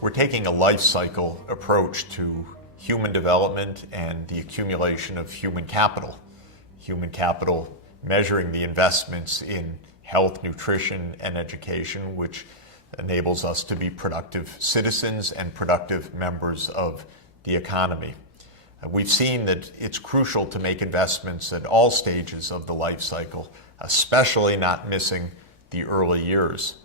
We're taking a life cycle approach to human development and the accumulation of human capital. Human capital measuring the investments in health, nutrition, and education, which enables us to be productive citizens and productive members of the economy. We've seen that it's crucial to make investments at all stages of the life cycle, especially not missing the early years.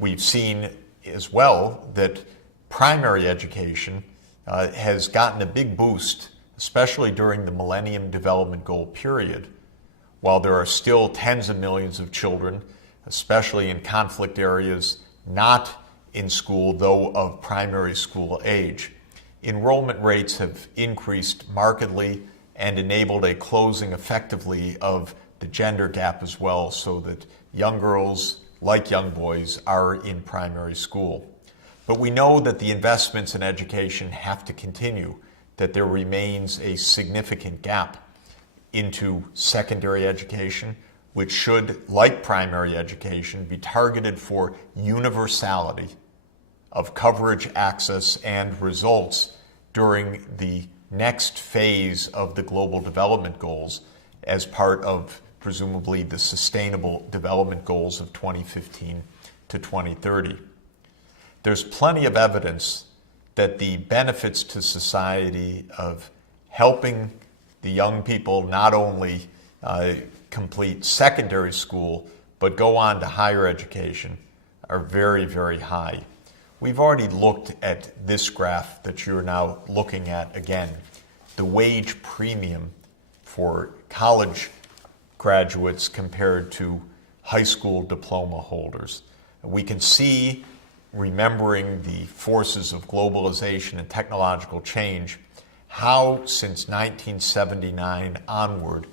We've seen as well that primary education has gotten a big boost, especially during the Millennium Development Goal period. While there are still tens of millions of children, especially in conflict areas, not in school, though of primary school age, enrollment rates have increased markedly and enabled a closing effectively of the gender gap as well, so that young girls, like young boys, are in primary school. But we know that the investments in education have to continue, that there remains a significant gap into secondary education, which should, like primary education, be targeted for universality of coverage, access, and results during the next phase of the Global Development Goals as part of, presumably, the Sustainable Development Goals of 2015 to 2030. There's plenty of evidence that the benefits to society of helping the young people not only complete secondary school, but go on to higher education are very, very high. We've already looked at this graph that you're now looking at again, the wage premium for college graduates compared to high school diploma holders. We can see, remembering the forces of globalization and technological change, how since 1979 onward,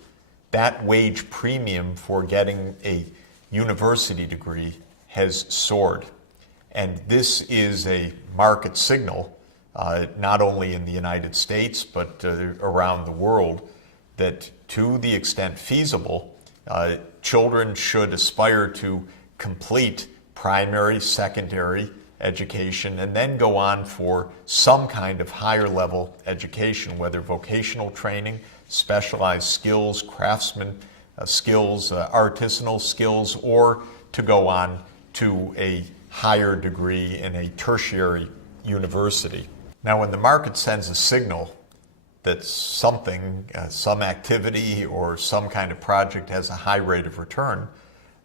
that wage premium for getting a university degree has soared. And this is a market signal, not only in the United States, but around the world, that to the extent feasible, children should aspire to complete primary, secondary education, and then go on for some kind of higher level education, whether vocational training, specialized skills, craftsman skills, artisanal skills, or to go on to a higher degree in a tertiary university. Now, when the market sends a signal that something, some activity or some kind of project has a high rate of return,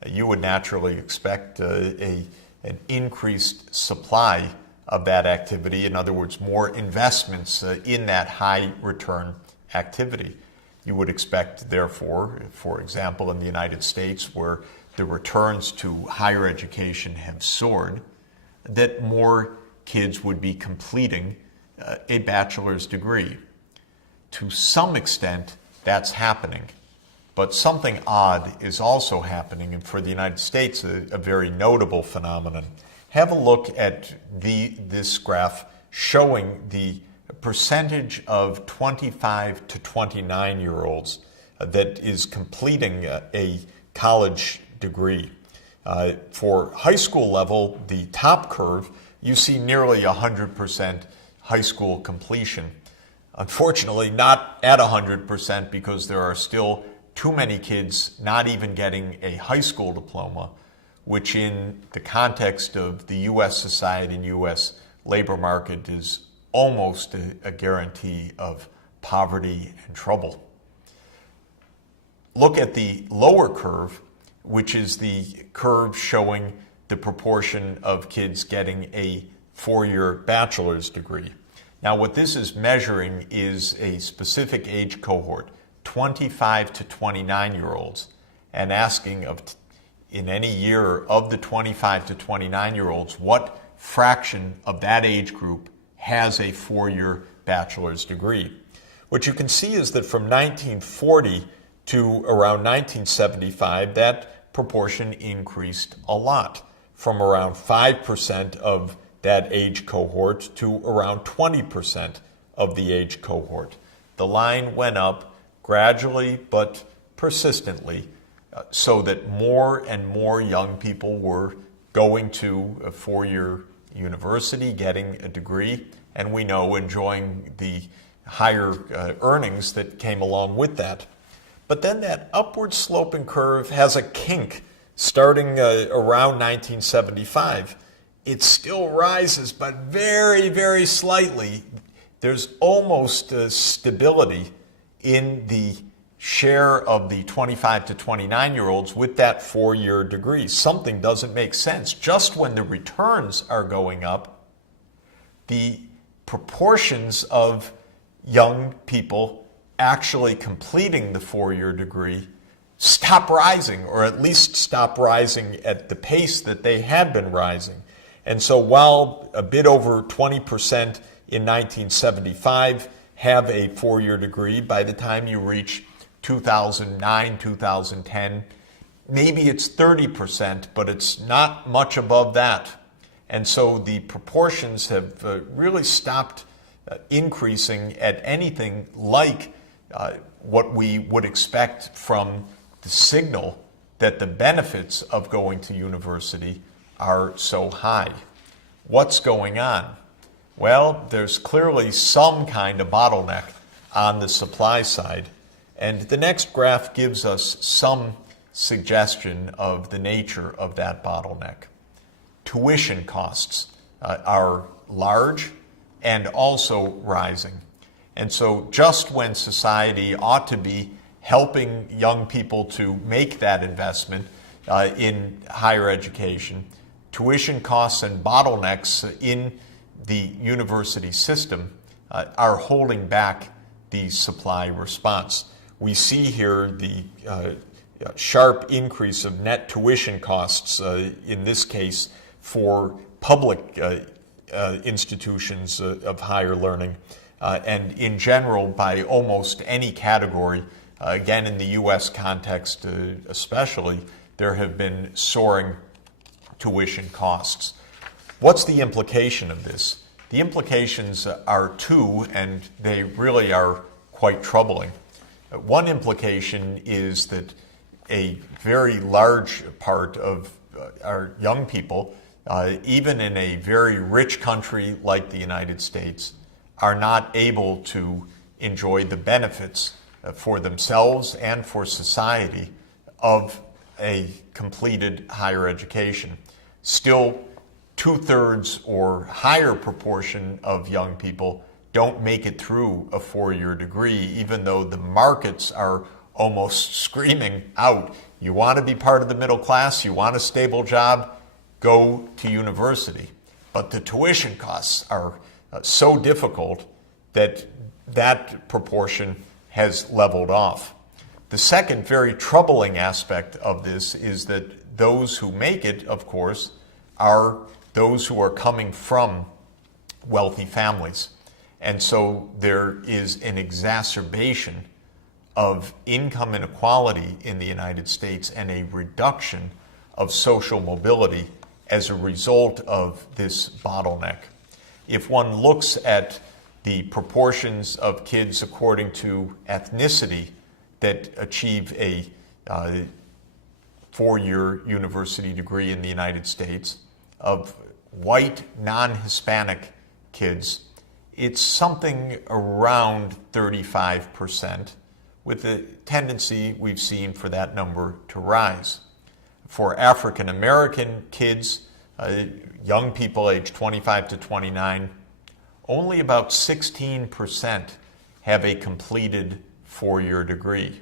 you would naturally expect an increased supply of that activity. In other words, more investments in that high return activity. You would expect, therefore, for example, in the United States, where the returns to higher education have soared, that more kids would be completing a bachelor's degree. To some extent, that's happening. But something odd is also happening, and for the United States, a very notable phenomenon. Have a look at this graph showing the percentage of 25 to 29-year-olds that is completing a college degree. For high school level, the top curve, you see nearly 100% high school completion. Unfortunately, not at 100% because there are still too many kids not even getting a high school diploma, which in the context of the U.S. society and U.S. labor market is almost a guarantee of poverty and trouble. Look at the lower curve, which is the curve showing the proportion of kids getting a four-year bachelor's degree. Now, what this is measuring is a specific age cohort, 25 to 29-year-olds, and asking in any year of the 25 to 29-year-olds, what fraction of that age group has a four-year bachelor's degree. What you can see is that from 1940 to around 1975, that proportion increased a lot, from around 5% of that age cohort to around 20% of the age cohort. The line went up gradually but persistently so that more and more young people were going to a four-year university, getting a degree, and we know enjoying the higher earnings that came along with that. But then that upward sloping curve has a kink starting around 1975. It still rises, but very, very slightly. There's almost stability in the share of the 25 to 29-year-olds with that four-year degree. Something doesn't make sense. Just when the returns are going up, the proportions of young people actually completing the four-year degree stop rising, or at least stop rising at the pace that they had been rising. And so while a bit over 20% in 1975 have a four-year degree, by the time you reach 2009, 2010, maybe it's 30%, but it's not much above that. And so the proportions have really stopped increasing at anything like what we would expect from the signal that the benefits of going to university are so high. What's going on? Well, there's clearly some kind of bottleneck on the supply side. And the next graph gives us some suggestion of the nature of that bottleneck. Tuition costs are large and also rising. And so just when society ought to be helping young people to make that investment in higher education, tuition costs and bottlenecks in the university system are holding back the supply response. We see here the sharp increase of net tuition costs, in this case for public institutions of higher learning, and in general by almost any category. Again, in the U.S. context especially, there have been soaring tuition costs. What's the implication of this? The implications are two, and they really are quite troubling. One implication is that a very large part of our young people, even in a very rich country like the United States, are not able to enjoy the benefits for themselves and for society of a completed higher education. Still, 2/3 or higher proportion of young people don't make it through a four-year degree, even though the markets are almost screaming out, you want to be part of the middle class, you want a stable job, go to university. But the tuition costs are so difficult that that proportion has leveled off. The second very troubling aspect of this is that those who make it, of course, are those who are coming from wealthy families. And so there is an exacerbation of income inequality in the United States and a reduction of social mobility as a result of this bottleneck. If one looks at the proportions of kids according to ethnicity that achieve a four-year university degree in the United States, of white non-Hispanic kids, it's something around 35%, with a tendency we've seen for that number to rise. For African American kids, young people aged 25 to 29, only about 16% have a completed four-year degree.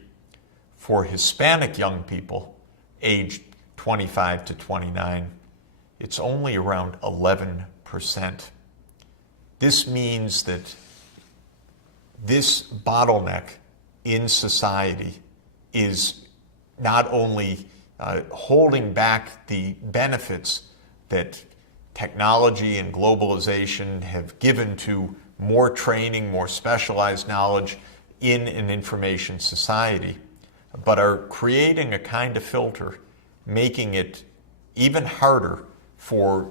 For Hispanic young people aged 25 to 29, it's only around 11%. This means that this bottleneck in society is not only holding back the benefits that technology and globalization have given to more training, more specialized knowledge in an information society, but are creating a kind of filter, making it even harder for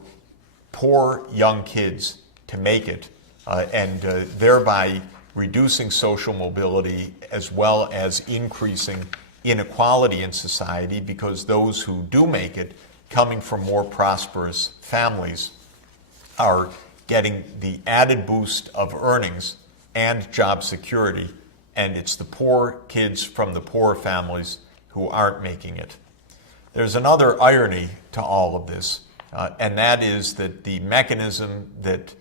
poor young kids to make it, and thereby reducing social mobility as well as increasing inequality in society because those who do make it, coming from more prosperous families, are getting the added boost of earnings and job security, and it's the poor kids from the poor families who aren't making it. There's another irony to all of this, and that is that the mechanism that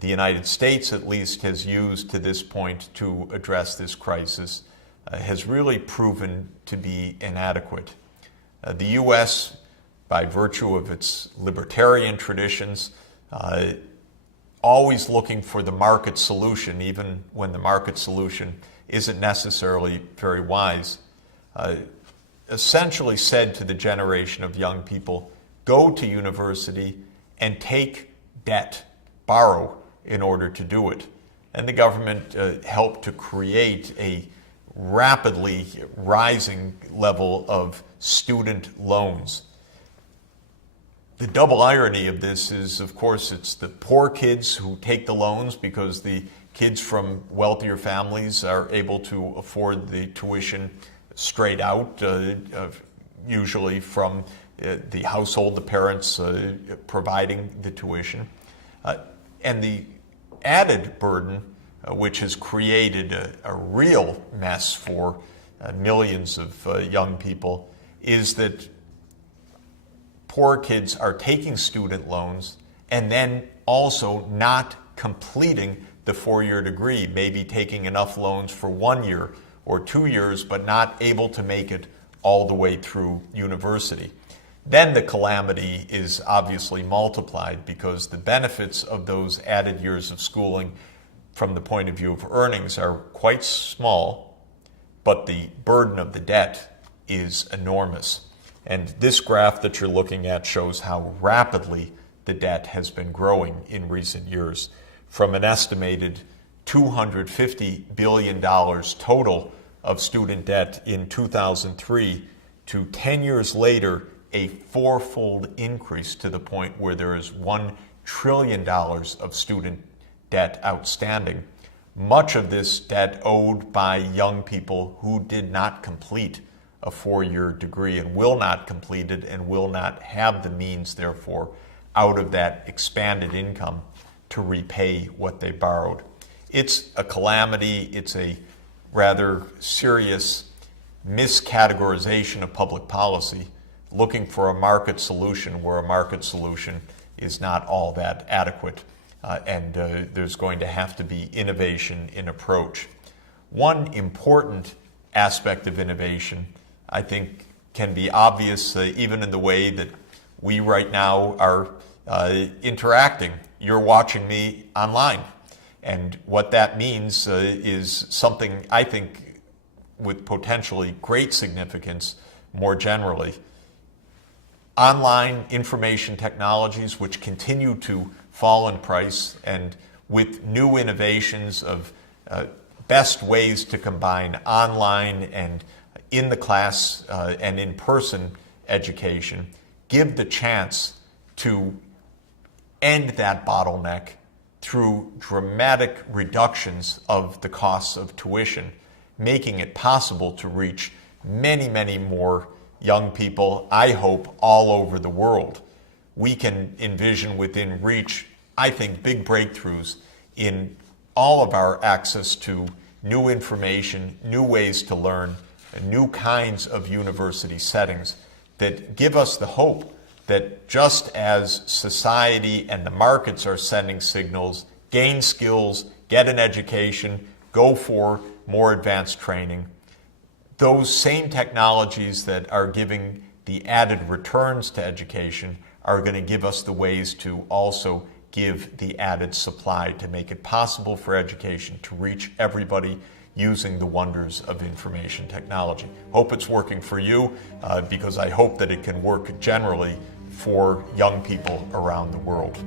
the United States at least has used to this point to address this crisis has really proven to be inadequate. The U.S., by virtue of its libertarian traditions, always looking for the market solution, even when the market solution isn't necessarily very wise, essentially said to the generation of young people, go to university and take debt, borrow in order to do it. And the government helped to create a rapidly rising level of student loans. The double irony of this is, of course, it's the poor kids who take the loans because the kids from wealthier families are able to afford the tuition straight out, usually from the household, the parents providing the tuition. And the added burden, which has created a real mess for millions of young people, is that poor kids are taking student loans and then also not completing the four-year degree, maybe taking enough loans for 1 year or 2 years, but not able to make it all the way through university. Then the calamity is obviously multiplied because the benefits of those added years of schooling from the point of view of earnings are quite small, but the burden of the debt is enormous. And this graph that you're looking at shows how rapidly the debt has been growing in recent years, from an estimated $250 billion total of student debt in 2003 to 10 years later, a fourfold increase to the point where there is $1 trillion of student debt outstanding. Much of this debt owed by young people who did not complete a four-year degree and will not complete it and will not have the means, therefore, out of that expanded income to repay what they borrowed. It's a calamity. It's a rather serious miscategorization of public policy, looking for a market solution where a market solution is not all that adequate, and there's going to have to be innovation in approach. One important aspect of innovation, I think, can be obvious even in the way that we right now are interacting. You're watching me online. And what that means is something, I think, with potentially great significance more generally. Online information technologies, which continue to fall in price, and with new innovations of best ways to combine online and in the class and in-person education, give the chance to end that bottleneck through dramatic reductions of the costs of tuition, making it possible to reach many, many more young people, I hope, all over the world. We can envision within reach, I think, big breakthroughs in all of our access to new information, new ways to learn, new kinds of university settings that give us the hope that just as society and the markets are sending signals, gain skills, get an education, go for more advanced training, those same technologies that are giving the added returns to education are going to give us the ways to also give the added supply to make it possible for education to reach everybody using the wonders of information technology. Hope it's working for you because I hope that it can work generally for young people around the world.